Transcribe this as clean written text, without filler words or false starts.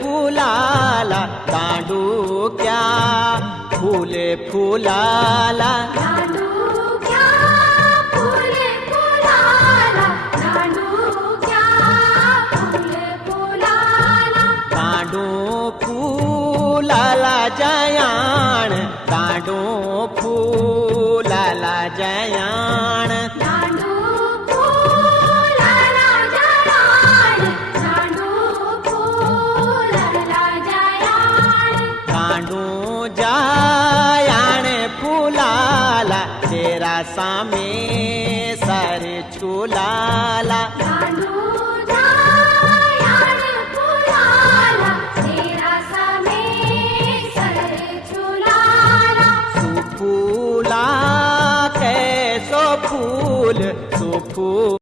फुलाला दांडूक्या, फुले फुलाला दांडूक्या, फुले फुलाला, दांडूक्या, फुले फुलाला, दांडू फुलाला जयाण, दांडू फुलाला जयाण, दांडू फुलाला जयाण, दांडू फुलाला जयाण, दांडू जयाण फुलाला तेरा सामे सारे झुलाला, दांडू